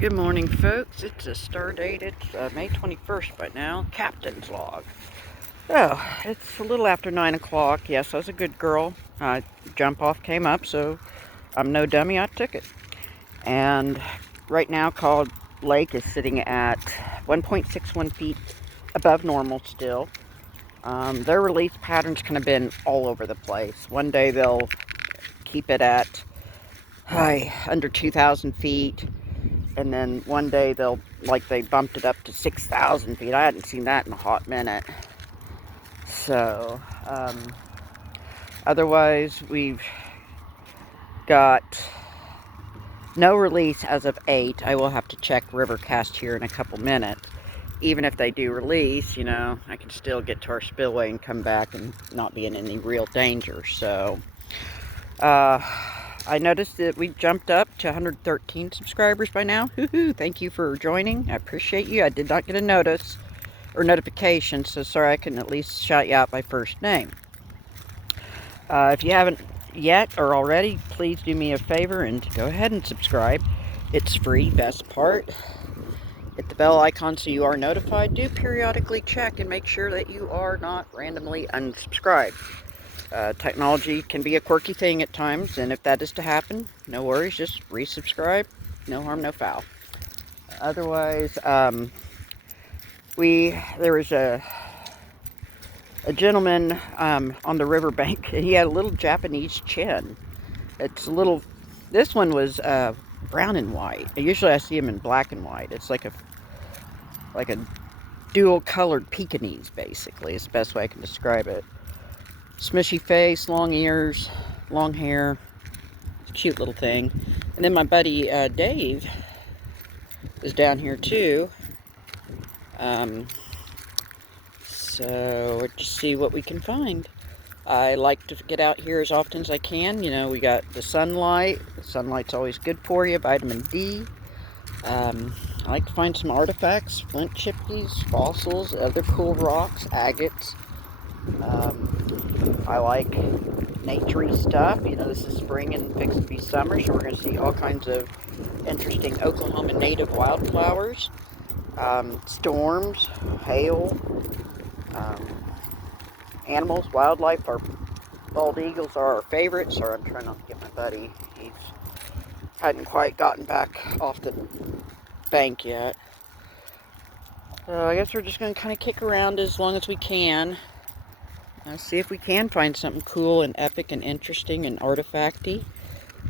Good morning, folks. It's a Stardate. It's May 21st by now. Captain's log. Oh, it's a little after 9 o'clock. Yes, I was a good girl. Jump off came up, so I'm no dummy. I took it. And right now, Called Lake is sitting at 1.61 feet above normal still. Their release patterns kind of been all over the place. One day they'll keep it at under 2,000 feet. And then one day they bumped it up to 6,000 feet. I hadn't seen that in a hot minute. So, otherwise, we've got no release as of 8. I will have to check Rivercast here in a couple minutes. Even if they do release, I can still get to our spillway and come back and not be in any real danger. So, I noticed that we jumped up to 113 subscribers by now. Woohoo! Thank you for joining. I appreciate you. I did not get a notice or notification, so sorry I couldn't at least shout you out by first name. If you haven't yet or already, please do me a favor and go ahead and subscribe. It's free. Best part, hit the bell icon so you are notified. Do periodically check and make sure that you are not randomly unsubscribed. Technology can be a quirky thing at times, and if that is to happen, no worries, just resubscribe. No harm, no foul. Otherwise, there was a gentleman on the riverbank, and he had a little Japanese chin. This one was brown and white. Usually I see him in black and white. It's like a dual colored Pekingese, basically. It's the best way I can describe it. Smushy face, long ears, long hair. It's a cute little thing. And then my buddy Dave is down here too. So we'll just see what we can find. I like to get out here as often as I can. We got the sunlight. The sunlight's always good for you. Vitamin D. I like to find some artifacts, flint chippies, fossils, other cool rocks, agates. I like naturey stuff. This is spring and fixing to be summer, so we're going to see all kinds of interesting Oklahoma native wildflowers, storms, hail, animals, wildlife. Our bald eagles are our favorites. Sorry, I'm trying not to get my buddy. He hadn't quite gotten back off the bank yet. So I guess we're just going to kind of kick around as long as we can. See if we can find something cool and epic and interesting and artifacty.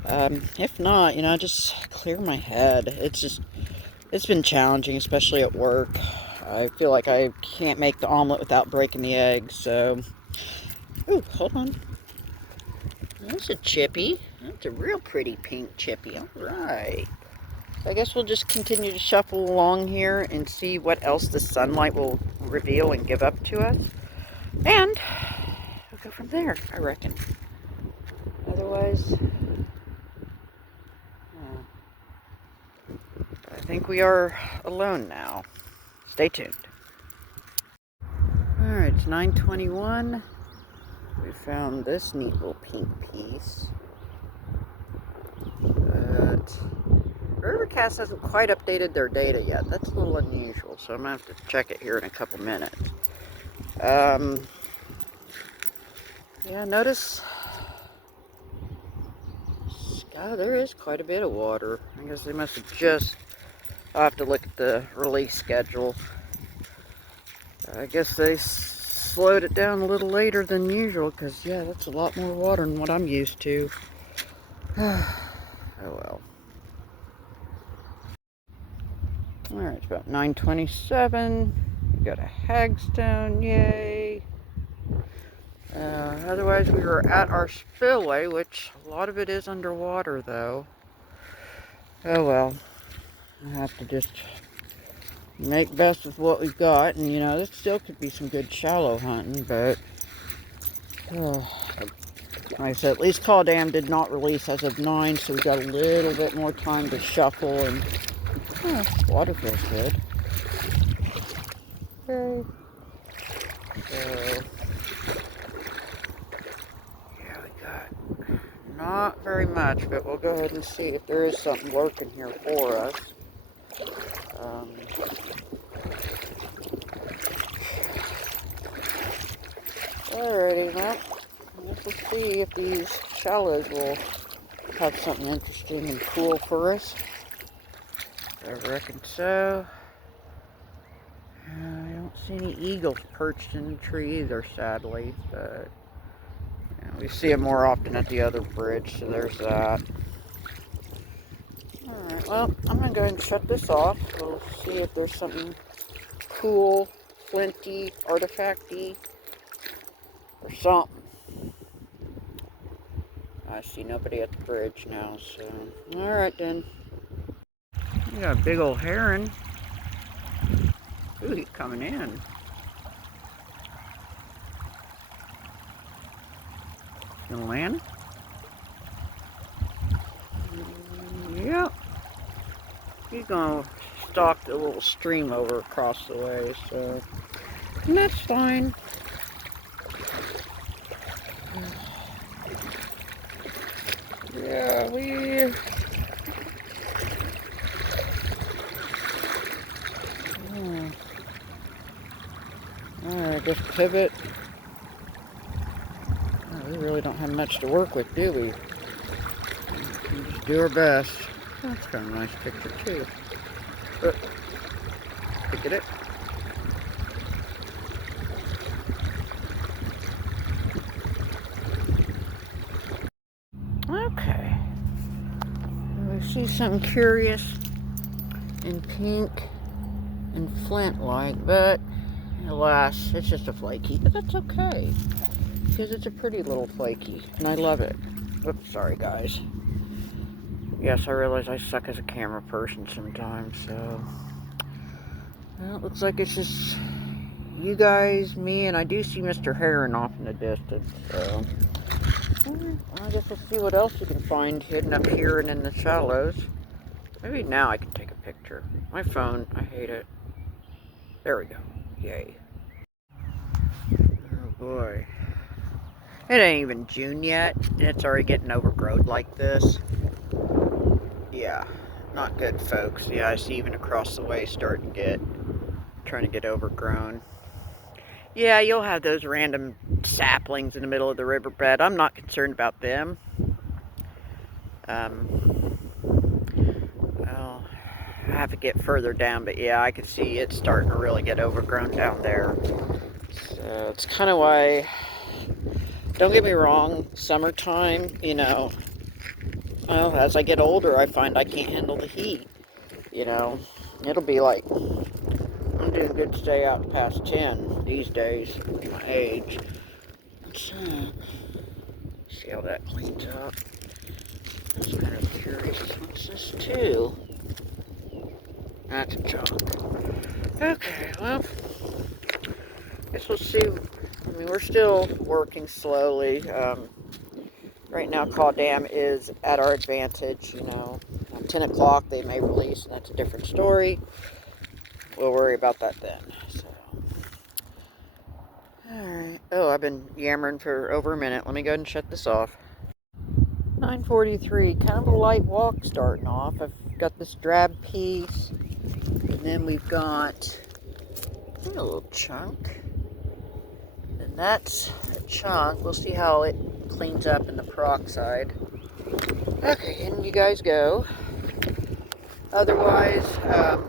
If not, just clear my head. It's been challenging, especially at work. I feel like I can't make the omelet without breaking the eggs, so... Ooh, hold on. That's a chippy. That's a real pretty pink chippy. Alright. I guess we'll just continue to shuffle along here and see what else the sunlight will reveal and give up to us. And we'll go from there, I reckon. Otherwise, I think we are alone now. Stay tuned. Alright, it's 9:21. We found this neat little pink piece. But Rivercast hasn't quite updated their data yet. That's a little unusual, so I'm going to have to check it here in a couple minutes. Yeah, notice, there is quite a bit of water. I guess they must have I'll have to look at the release schedule. I guess they slowed it down a little later than usual, because, yeah, that's a lot more water than what I'm used to. Oh, well. Alright, it's about 9:27. We got a hagstone, yay. Otherwise, we were at our spillway, which a lot of it is underwater, though. Oh well. I have to just make best of what we've got. And, this still could be some good shallow hunting, but... like I said, at least Claw Dam did not release as of 9, so we got a little bit more time to shuffle, and... water feels good. Okay. So... not very much, but we'll go ahead and see if there is something lurking here for us. Um, Alrighty, well, I guess we'll see if these shallows will have something interesting and cool for us. I reckon so. I don't see any eagles perched in the tree either, sadly, but we see them more often at the other bridge, so there's that. Alright, well, I'm going to go ahead and shut this off. We'll see if there's something cool, flinty, artifacty, or something. I see nobody at the bridge now, so... Alright then. We got a big old heron. Ooh, he's coming in. Gonna land? Yep. He's gonna stalk the little stream over across the way, so... And that's fine. Yeah, Alright, just pivot. Oh, we really don't have much to work with, do we? We just do our best. That's kind of a nice picture, too. Look at it. Okay. We see something curious in pink and flint-like, but alas, it's just a flaky. But that's okay, because it's a pretty little flaky, and I love it. Oops, sorry guys. Yes, I realize I suck as a camera person sometimes, so... Well, it looks like it's just you guys, me, and I do see Mr. Heron off in the distance, so... Well, I guess we'll see what else you can find hidden up here and in the shallows. Maybe now I can take a picture. My phone, I hate it. There we go. Yay. Oh boy. It ain't even June yet, and it's already getting overgrown like this. Yeah, not good, folks. Yeah, I see even across the way trying to get overgrown. Yeah, you'll have those random saplings in the middle of the riverbed. I'm not concerned about them. Well, I have to get further down, but yeah, I can see it starting to really get overgrown down there. So it's kind of why, don't get me wrong, summertime, you know, well, as I get older, I find I can't handle the heat, you know. It'll be like, I'm doing good to stay out past 10 these days, at my age. Let's see how that cleans up. That's kind of curious. What's this too? That's junk. Okay, well, guess we'll see. I mean, we're still working slowly. Right now, Caw Dam is at our advantage, you know. At 10 o'clock, they may release, and that's a different story. We'll worry about that then. So, alright. Oh, I've been yammering for over a minute. Let me go ahead and shut this off. 9:43. Kind of a light walk starting off. I've got this drab piece. And then we've got a little chunk. And that's a chunk. We'll see how it cleans up in the peroxide. Okay, in you guys go. Otherwise, I'm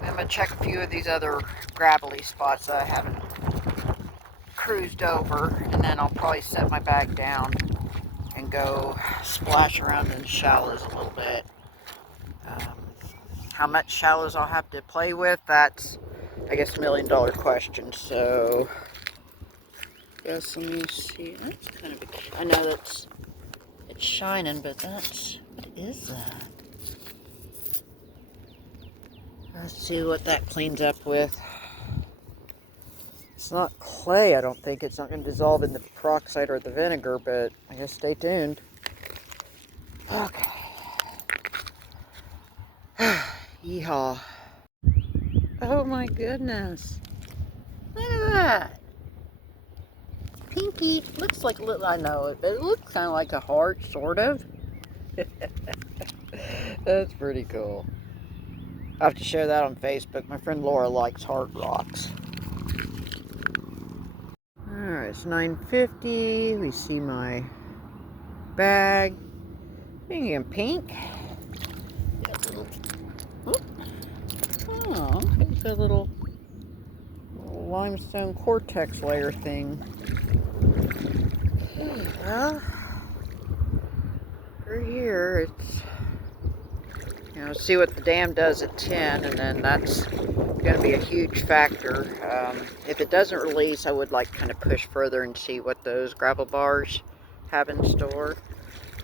going to check a few of these other gravelly spots that I haven't cruised over. And then I'll probably set my bag down and go splash around in the shallows a little bit. How much shallows I'll have to play with, that's, I guess, $1 million question. So, yes, let me see. That's kind of I know it's shining, but that's, what is that? Let's see what that cleans up with. It's not clay, I don't think. It's not going to dissolve in the peroxide or the vinegar, but I guess stay tuned. Okay. Yeehaw. Oh my goodness. Look at that. Pinky. Looks like, I know it, but it looks kind of like a heart, sort of. That's pretty cool. I'll have to share that on Facebook. My friend Laura likes hard rocks. Alright, it's 9:50. We see my bag. Being in pink. Oh, it's a little limestone cortex layer thing. Well, for here, it's, you know, see what the dam does at 10, and then that's going to be a huge factor. If it doesn't release, I would like kind of push further and see what those gravel bars have in store.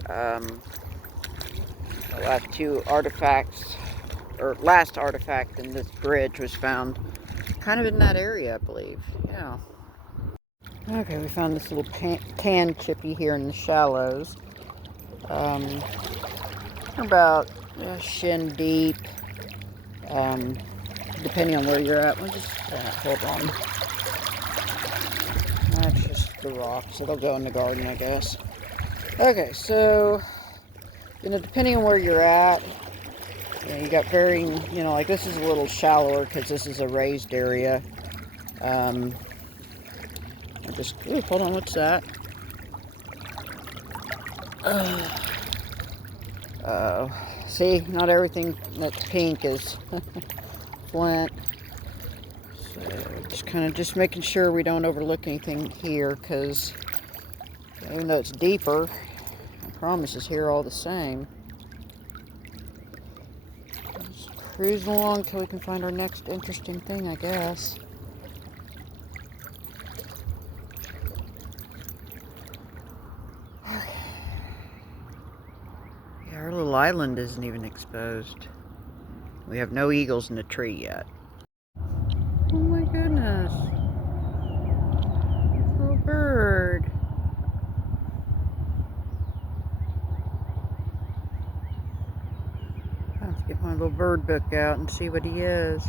The last two artifacts, or last artifact in this bridge was found kind of in that area, I believe. Yeah. Okay, we found this little tan chippy here in the shallows. About shin deep, depending on where you're at. We'll just hold on. That's just the rocks. It'll go in the garden, I guess. Okay, so depending on where you're at, you got varying. Like this is a little shallower because this is a raised area. Hold on, what's that? See, not everything that's pink is flint. So just kind of making sure we don't overlook anything here, because even though it's deeper, I promise it's here all the same. Just cruising along until we can find our next interesting thing, I guess. Yeah, our little island isn't even exposed. We have no eagles in the tree yet. Oh my goodness. Little bird. I have to get my little bird book out and see what he is.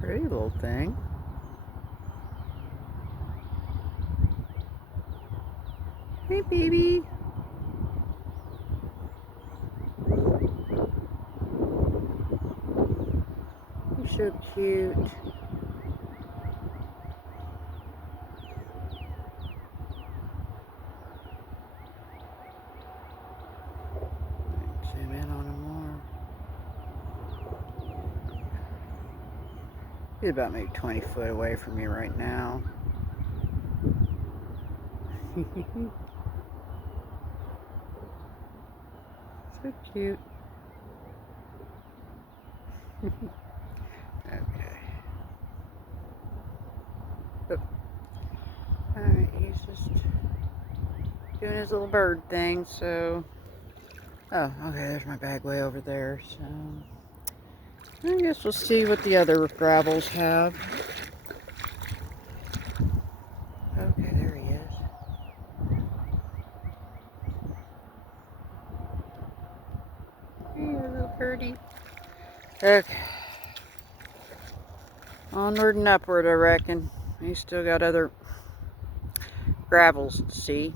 Pretty little thing. Hey, baby. You're so cute. Zoom in on him more. He's about maybe 20 foot away from me right now. So cute. Okay. Oh. Alright, he's just doing his little bird thing, so... Oh, okay, there's my bag way over there, so... I guess we'll see what the other gravels have. Okay, there he is. Hey, little birdie. Okay. Onward and upward, I reckon. We still got other gravels to see.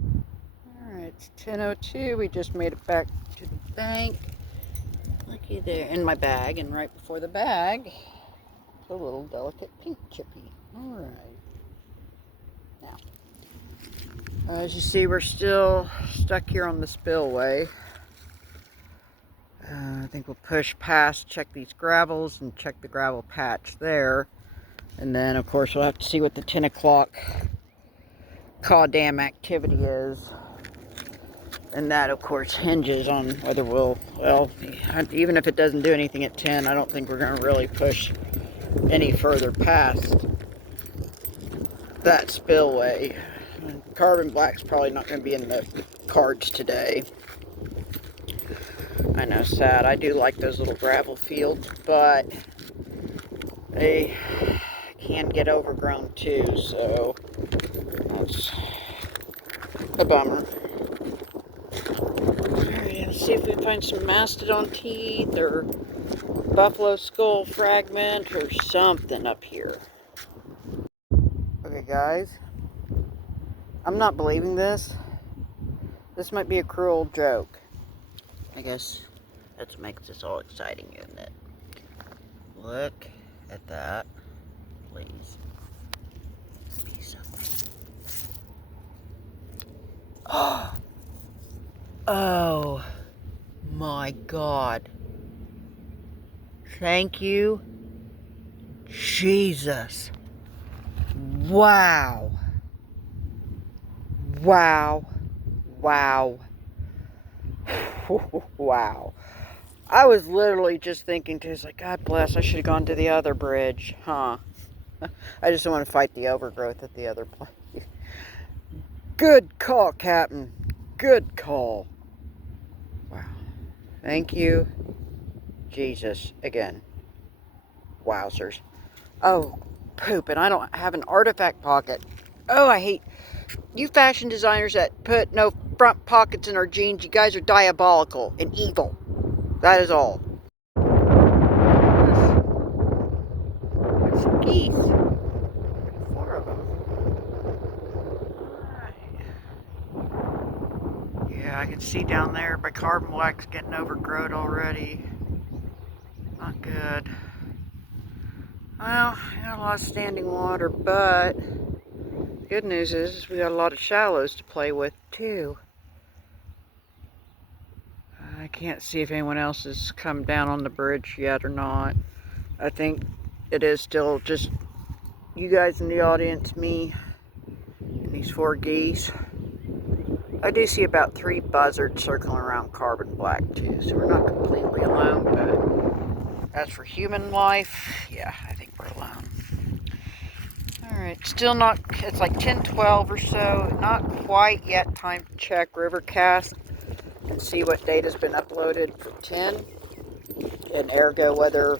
Alright, it's 10:02. We just made it back to the bank. Looky there. In my bag, and right before the bag, a little delicate pink chippy. Alright. Now, as you see, we're still stuck here on the spillway. I think we'll push past, check these gravels, and check the gravel patch there. And then, of course, we'll have to see what the 10 o'clock Caw Dam activity is. And that, of course, hinges on whether well, even if it doesn't do anything at 10, I don't think we're going to really push any further past that spillway. Carbon black's probably not going to be in the cards today. I know, sad. I do like those little gravel fields, but they can get overgrown too, so that's a bummer. Alright, let's see if we can find some mastodon teeth or buffalo skull fragment or something up here. Okay, guys, I'm not believing this, This might be a cruel joke. I guess that's what makes this all exciting, isn't it? Look at that, please. Piece of. Oh my God. Thank you, Jesus. Wow. Wow. Wow. Wow. I was literally just thinking to like, God bless, I should have gone to the other bridge, huh? I just don't want to fight the overgrowth at the other place. Good call, Captain. Good call. Wow. Thank you, Jesus, again. Wowzers. Oh, poop, and I don't have an artifact pocket. Oh, I hate you fashion designers that put no front pockets in our jeans. You guys are diabolical and evil. That is all. There's some geese. 4 of them. Yeah, I can see down there by carbon black's getting overgrown already. Not good. Well, we got a lot of standing water, but the good news is we got a lot of shallows to play with too. I can't see if anyone else has come down on the bridge yet or not. I think it is still just you guys in the audience, me, and these 4 geese. I do see about 3 buzzards circling around carbon black too, so we're not completely alone, but as for human life, yeah, I think we're alone. Alright, still not, it's like 10:12 or so, not quite yet time to check Rivercast and see what data's been uploaded for 10, and ergo whether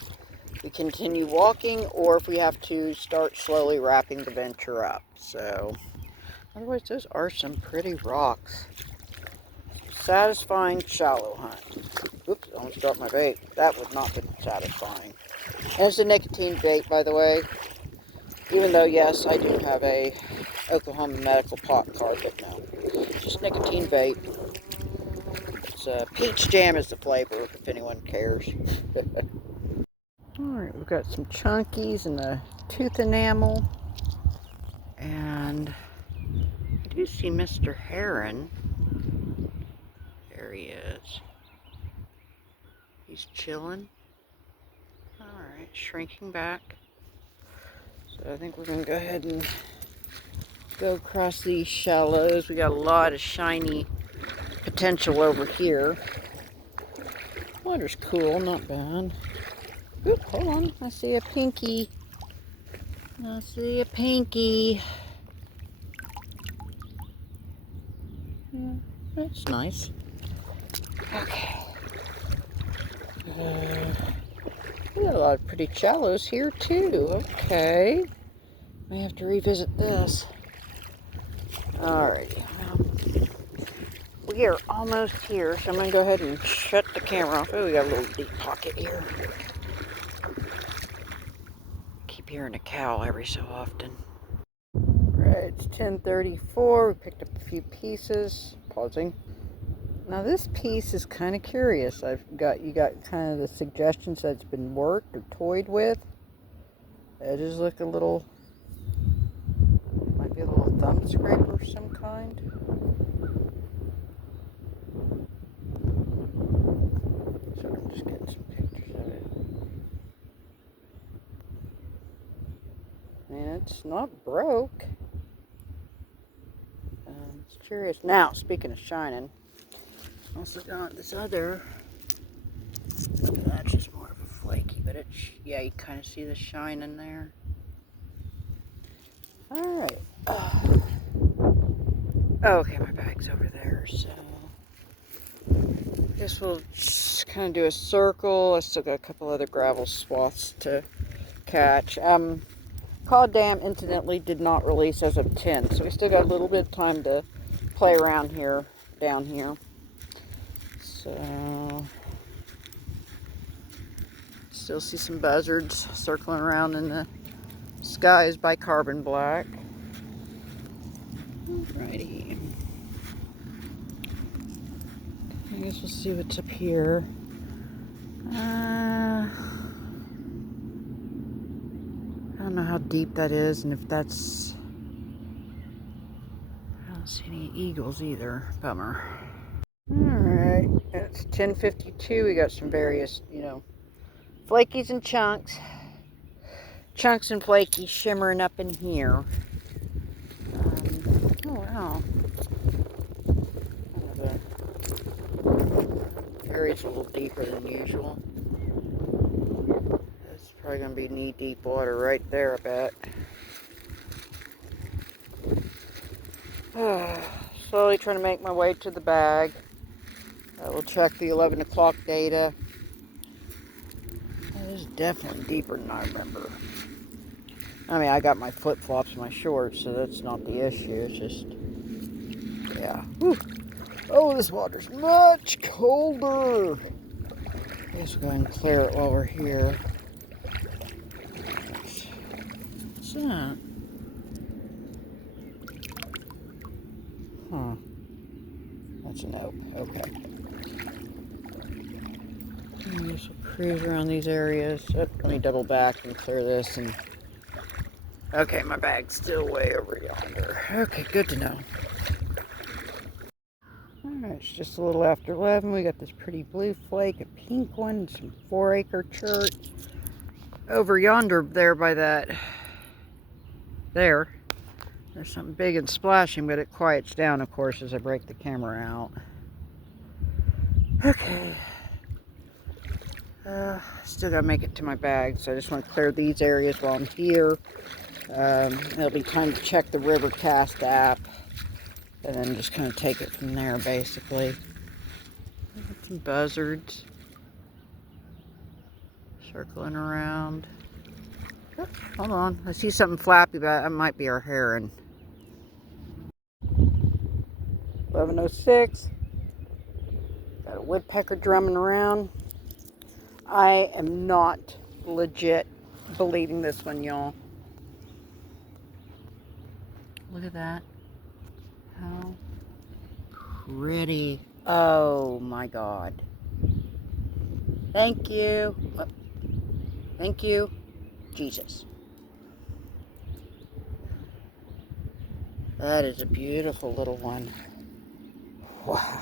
we continue walking or if we have to start slowly wrapping the venture up. So, otherwise those are some pretty rocks. Satisfying shallow hunt. Oops, I almost dropped my bait. That would not be satisfying. And it's a nicotine bait, by the way. Even though, yes, I do have a Oklahoma medical pot card, but no. Just nicotine bait. It's peach jam is the flavor, if anyone cares. Alright, we've got some chunkies and a tooth enamel. And I do see Mr. Heron. There he is. He's chilling. Alright, shrinking back. So I think we're going to go ahead and go across these shallows. We got a lot of shiny potential over here. Water's cool, not bad. Oop, hold on. I see a pinky. I see a pinky. Yeah, that's nice. Okay. We got a lot of pretty shallows here too. Okay. I have to revisit this. Alrighty. We are almost here, so I'm going to go ahead and shut the camera off. Oh, we got a little deep pocket here. Keep hearing a cow every so often. Right, it's 10:34. We picked up a few pieces. Pausing. Now this piece is kind of curious. You got kind of the suggestions that it's been worked or toyed with. Edges look a little, might be a little thumb scraper of some kind. So I'm just getting some pictures of it. And it's not broke. It's curious. Now, speaking of shining, also got this other. That's just more of a flaky, but it's, yeah, you kind of see the shine in there. Alright. Oh, okay, my bag's over there, so I guess we'll just kind of do a circle. I still got a couple other gravel swaths to catch. Cod Dam, incidentally, did not release as of 10, so we still got a little bit of time to play around here, down here. So, still see some buzzards circling around in the skies by carbon black. Alrighty. guess we'll see what's up here. I don't know how deep that is, and if that's... I don't see any eagles either. Bummer. Alright, it's 10:52. We got some various, flakies and chunks. Chunks and flakies shimmering up in here. Oh, wow. The area's a little deeper than usual. It's probably going to be knee-deep water right there, I bet. Slowly trying to make my way to the bag. We'll check the 11 o'clock data. It is definitely deeper than I remember. I mean, I got my flip-flops and my shorts, so that's not the issue. It's just, yeah. Whew. Oh, this water's much colder. I guess we'll go ahead and clear it while we're here. What's that? Huh. That's an oak. Okay. I guess we'll cruise around these areas. Oh, let me double back and clear this. And okay, my bag's still way over yonder. Okay, good to know. Alright, it's just a little after 11. We got this pretty blue flake, a pink one, and some 4-acre chert. Over yonder, there by that, there's something big and splashing, but it quiets down, of course, as I break the camera out. Okay. Still gotta make it to my bag, so I just want to clear these areas while I'm here. It'll be time to check the Rivercast app, and then just kind of take it from there, basically. Got some buzzards circling around. Oh, hold on, I see something flappy, but that might be our heron. 11:06. Got a woodpecker drumming around. I am not legit believing this one, y'all. Look at that. How pretty. Oh my God. Thank you. Thank you, Jesus. That is a beautiful little one. Wow.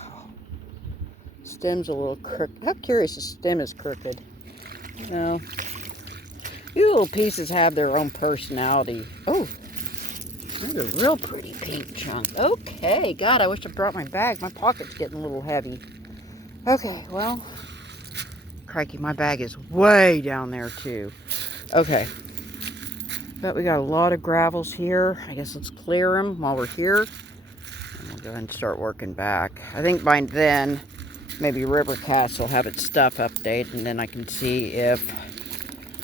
Stem's a little crooked. How curious the stem is crooked. No. These little pieces have their own personality. Oh, that's a real pretty pink chunk. Okay, God, I wish I brought my bag. My pocket's getting a little heavy. Okay, well, crikey, my bag is way down there too. Okay, but we got a lot of gravels here. I guess let's clear them while we're here. And we'll go ahead and start working back. I think by then, maybe Rivercast will have its stuff updated, and then I can see if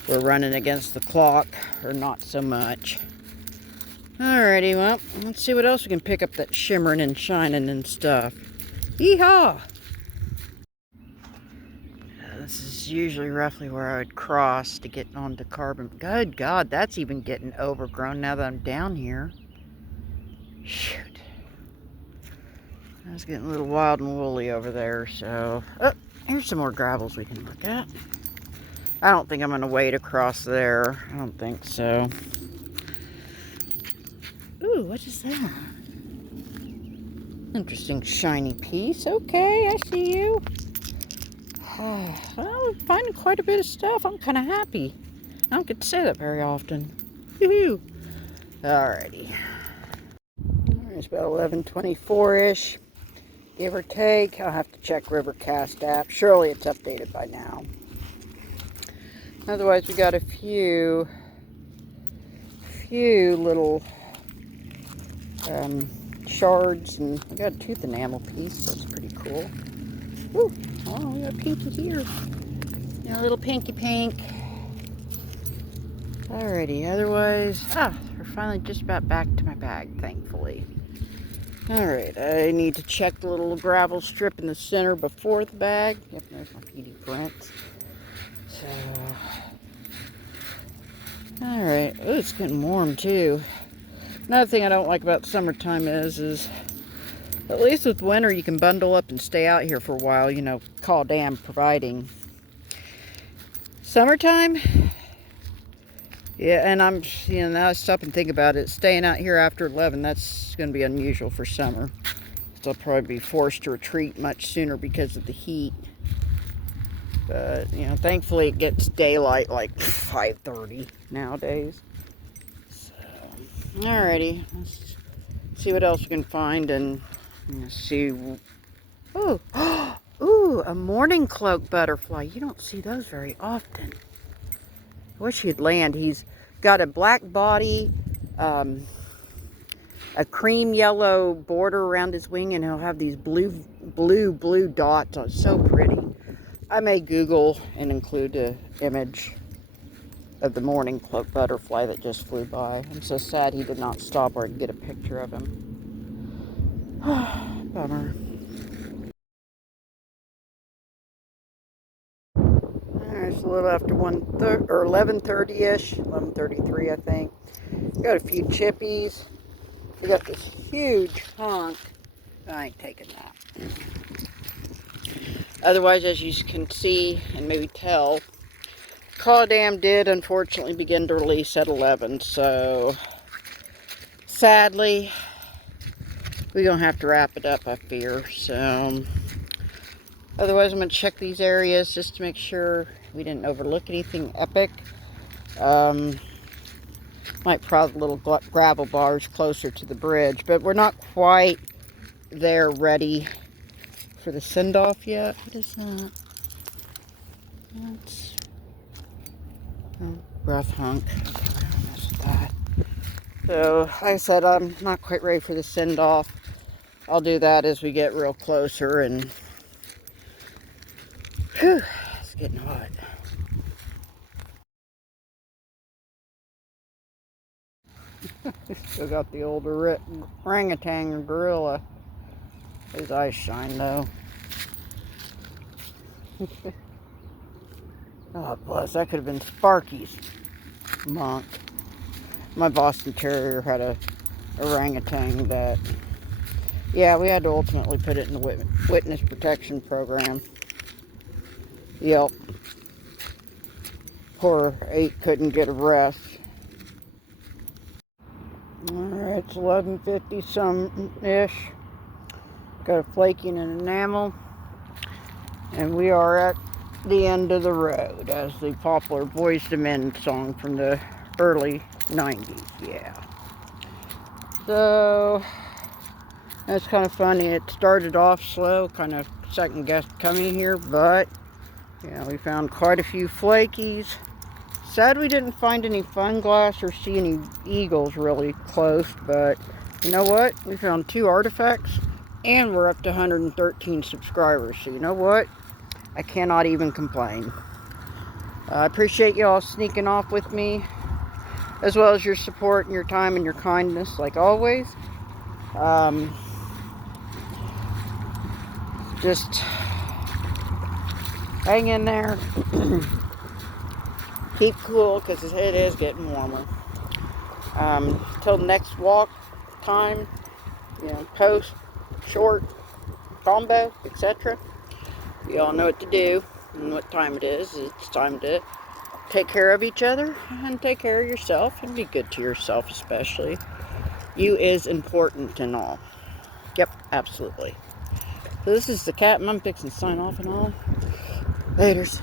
we're running against the clock or not so much. Alrighty, well, let's see what else we can pick up that's shimmering and shining and stuff. Yeehaw! This is usually roughly where I would cross to get onto carbon. Good God, that's even getting overgrown now that I'm down here. Shoot. I was getting a little wild and woolly over there, so... Oh, here's some more gravels we can look at. I don't think I'm going to wade across there. I don't think so. Ooh, what is that? Interesting shiny piece. Okay, I see you. Well, I'm finding quite a bit of stuff. I'm kind of happy. I don't get to say that very often. Woohoo! Alrighty. It's about 11:24-ish. Give or take. I'll have to check Rivercast app. Surely it's updated by now. Otherwise, we got a few little shards, and we got a tooth enamel piece. That's pretty cool. Ooh, oh, we got a pinky here. A little pinky pink. Alrighty. Otherwise, we're finally just about back to my bag, thankfully. Alright, I need to check the little gravel strip in the center before the bag. Yep, there's my PD prints. So, alright. Oh, it's getting warm too. Another thing I don't like about summertime is At least with winter, you can bundle up and stay out here for a while, you know, call dam providing. Summertime, yeah, and now I stop and think about it. Staying out here after 11, that's going to be unusual for summer. So I'll probably be forced to retreat much sooner because of the heat. But, you know, thankfully it gets daylight like 5:30 nowadays. So, alrighty, let's see what else we can find and see. Oh, ooh, a mourning cloak butterfly. You don't see those very often. I wish he'd land. He's got a black body, a cream yellow border around his wing, and he'll have these blue dots. Oh, it's so pretty. I may Google and include an image of the mourning cloak butterfly that just flew by. I'm so sad he did not stop or get a picture of him. Bummer. Alright, it's a little after 11:30-ish, 11:33 I think. Got a few chippies. We got this huge honk. I ain't taking that. Otherwise, as you can see and maybe tell, Caw Dam did unfortunately begin to release at 11, so sadly we're gonna have to wrap it up, I fear. So otherwise, I'm gonna check these areas just to make sure we didn't overlook anything epic. Might prod little gravel bars closer to the bridge, but we're not quite there ready for the send-off yet. What is that? That's breath hunk. Okay, I missed that. So, like I said, I'm not quite ready for the send-off. I'll do that as we get real closer, and whew, it's getting hot. Still got the old orangutan and gorilla. His eyes shine though. Oh, plus that could have been Sparky's monk. My Boston Terrier had a orangutan that, yeah, we had to ultimately put it in the witness protection program. Yep. Poor 8 couldn't get a rest. Alright, it's 11:50 some-ish. Got a flaking and enamel. And we are at the end of the road, as the popular Boys to Men song from the early 90s, yeah. So, that's kind of funny. It started off slow, kind of second-guessed coming here, but, yeah, we found quite a few flakies. Sad we didn't find any fun glass or see any eagles really close, but you know what? We found 2 artifacts, and we're up to 113 subscribers, so you know what? I cannot even complain. I appreciate y'all sneaking off with me, as well as your support and your time and your kindness, like always. Just hang in there. Keep cool, because it is getting warmer. Till next walk time, you know, post, short, combo, etc. You all know what to do and what time it is. It's time to take care of each other and take care of yourself and be good to yourself, especially. You is important and all. Yep, absolutely. So this is the cat, and I'm fixing to sign off and all. Laters.